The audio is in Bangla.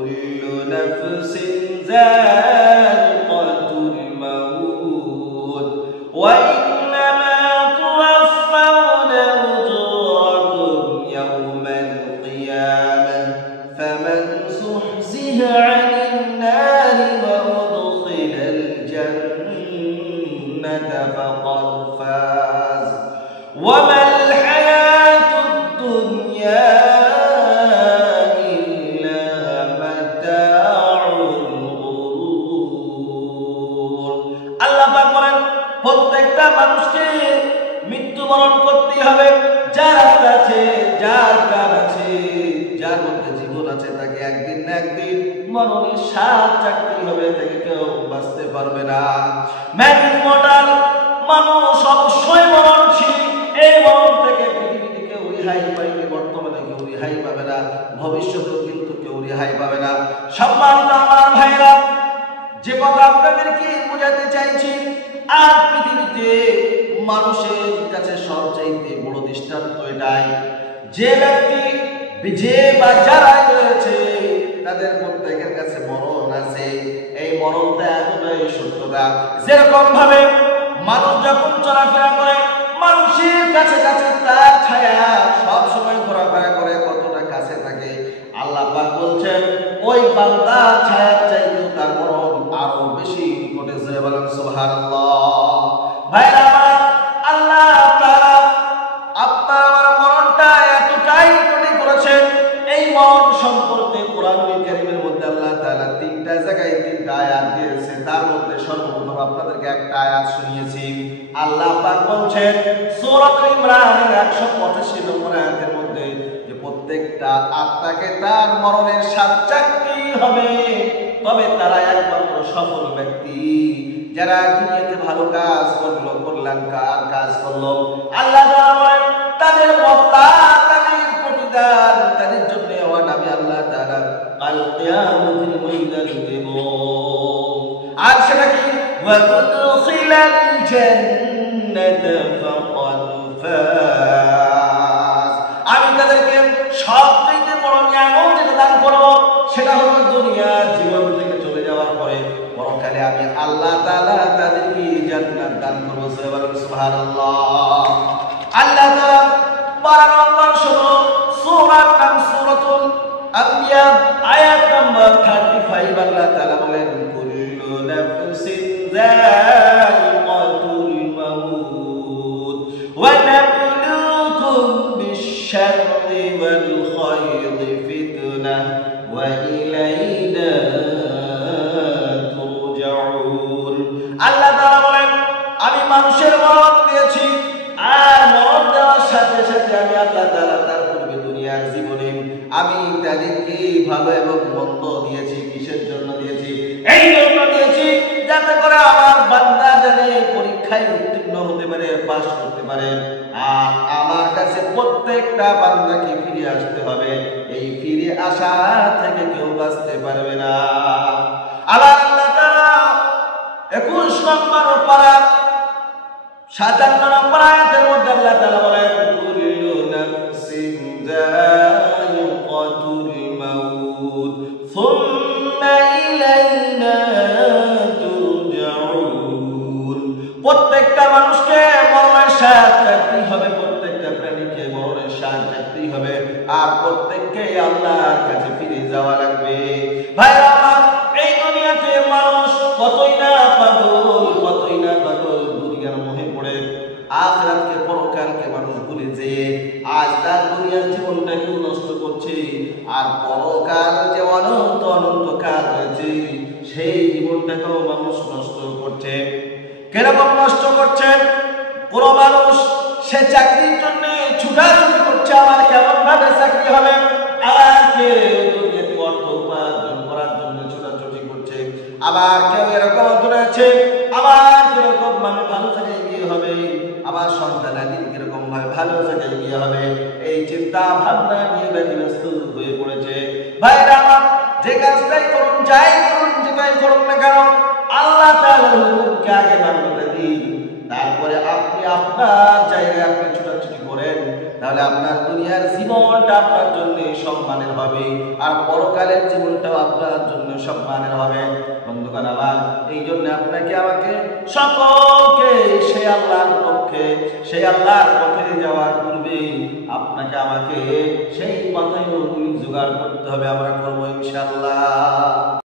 কুল্লু নাফসিন যায়িকাতুল মাউত ওয়া ইন্নামা তুওয়াফাউনা উজুরাকুম ইয়াওমাল কিয়ামাহ ফামান যুহজিহা 'আনিন নারি ওয়া উদখিলাল জান্নাতা ফাকাদ ফাজ ওয়া মাল হায়াতুদ দুনিয়া প্রত্যেকটা মানুষকে মৃত্যুবরণ করতে হবে। যার আছে, যার প্রাণ আছে, যার মধ্যে জীবন আছে, তাকে একদিন না একদিন মরণের স্বাদ চাকতেই হবে, তাকে কেউ বাঁচতে পারবে না। ম্যাগি মডার মানুষ অবশ্যই মরণশীল। এই মরণ থেকে পৃথিবীতে কেউ রেহাই পাইবে, বর্তমানে কেউ রেহাই পাবে না, ভবিষ্যতেও কিন্তু কেউ রেহাই পাবে না। সম্মানিত আমার ভাইরা, যে কথা আপনাদেরকে বোঝাতে চাইছি, আর পৃথিবীতে মানুষের কাছে সবচাইতে বড় দৃষ্টান্ত এটাই, যে ব্যক্তি যে বা যারা রয়েছে তাদের প্রত্যেকের কাছে মরণ আছে। এই মরণটা এতটাই সত্যতা, যেরকম ভাবে মানুষ যখন চলাফেরা করে, মানুষের কাছে কাছে তার ছায়া সব সময় ঘোরাফেরা করে, কতটা কাছে থাকে। আল্লাহ পাক বলছেন, ওই বান্দার ছায়ার চাইতে তার মরণ আরো বেশি নিকটে। জয় বলেন সুবহানাল্লাহ। ভাইরা আমার, আল্লাহ তাআলা আপনার আমার মরণটা এতটাই নিকটে করেছেন। এই মরণ সম্পর্কে কোরআনুল কারীমের মধ্যে আল্লাহ তাআলা তিনটা জায়গায় তিনটা আয়াত দিয়েছে। তার মধ্যে সর্বপ্রথম আপনাদেরকে একটা আয়াত শুনিয়েছি। আল্লাহ পাক বলছেন সূরা ইমরানের 185 নম্বর আয়াতের মধ্যে যে প্রত্যেকটা আত্মাকে তার মরণের স্বাদ চাকতেই হবে, তবে তারা একমাত্র সফল ব্যক্তি যারা দুনিয়াতে ভালো কাজ করলো, কল্যাণকর কাজ করলো। আল্লাহ তাআলা বলেন তাদের বদলা, তাদের প্রতিদান তাদের জন্য আমি আল্লাহ তাআলা কাল কিয়ামতের ময়দানে দেব। আর সেটা কি? ওয়া তুদখিলাল জান্নাতা ফাকাদ ফাজ। আমি তাদেরকে সবচেয়ে বড় নিয়ামত যেটা দান করব, সেটা হলো দুনিয়ার জীবন থেকে চলে যাওয়ার পরে পরকালে আমি আল্লাহ তাআলা তাদেরকে জান্নাত দান করব। সুবহানাল্লাহ। আল্লাহ তাআলা 12 নম্বর সূরার নাম সূরাতুল আম্বিয়া, আয়াত নম্বর 35। আল্লাহ তাআলা বলেন কুল্লু নাফসিন যায়িকাতুল মাউত ওয়া নাবলুকুম বিশ-শাররি ওয়াল খায়রি ফিতনাহ ওয়া ইলাইনা তুরজাউন। আল্লাহ তাআলা বলেন আমি মানুষের মরণ দিয়েছি, আর মরণ দেওয়ার সাথে সাথে আমি আল্লাহ তাআলা তার পূর্বে দুনিয়ার জীবনে আমি তাদেরকে ভালো এবং মন্দ দিয়েছি। কিসের জন্য দিয়েছি? এই জন্য দিয়েছি যাতে করে আমার বান্দা যেন পরীক্ষায় উত্তীর্ণ হতে পারে, পাস করতে পারে। আর আমার কাছে প্রত্যেকটা বান্দাকে ফিরে আসতে হবে। এই ফিরে আসা থেকে কেউ বাঁচতে পারবে না। আবার আল্লাহ তাআলা 21 নম্বর পারা 57 নম্বর আয়াতের মধ্যে আল্লাহ তাআলা বলেন কুল্লু নাফসিন যায়িকাতুল মাউত সুম্মা ইলাইনা তুরজাউন। প্রত্যেকটা মানুষকে মরণের স্বাদ চাকতেই হবে, প্রত্যেকটা প্রাণীকে মরণের স্বাদ চাকতেই হবে, আর প্রত্যেককে আল্লাহর কাছে ফিরে যাওয়া লাগবে। ভাইরা আমার, এই দুনিয়াতে মানুষ কতই না পাগল দুনিয়ার মোহে পড়ে আখিরাতকে, পরকালকে মানুষ ভুলে যেয়ে আজ তার দুনিয়ার জীবনটাকে নষ্ট করছে। আর পরকাল যে অনন্ত কাল রয়েছে, সেই জীবনটাকেও মানুষ নষ্ট করছে। কিরকম নষ্ট করছে? কোন মানুষ সে চাকরির জন্য ছুটাছুটি করছে, আমার কেমন ভাবে চাকরি হবে, আর কেউ দুনিয়াতে অর্থ উপার্জন করার জন্য ছুটাছুটি করছে। আবার কেউ এরকম আছে, আবার কিরকম ভাবে ভালো জায়গায় গিয়ে হবে, আবার সন্তানাদি কিরকম ভাবে ভালো জায়গায় গিয়ে হবে, এই চিন্তা ভাবনা নিয়ে ব্যতিব্যস্ত হয়ে পড়েছে। ভাইরা আমার, যে কাজটাই করুন, যাই করুন, যেটাই করুন না কেন, আল্লাহ তাআলার হুকুমকে আগে মানতে দিন। তারপরে আপনি আপনার জায়গায় আপনি ছুটাছুটি করেন, তাহলে আপনার দুনিয়ার জীবনটা আপনার জন্য সম্মানের হবে, আর পরকালের জীবনটাও আপনার জন্য সম্মানের হবে। বন্ধুগণ আমার, এই জন্য আপনাকে আমাকে সকলকে সেই আল্লাহর পক্ষে, সেই আল্লাহর পথে যাওয়ার পূর্বে আপনাকে আমাকে সেই পথে জোগাড় করতে হবে। আমরা করবো ইনশাআল্লাহ।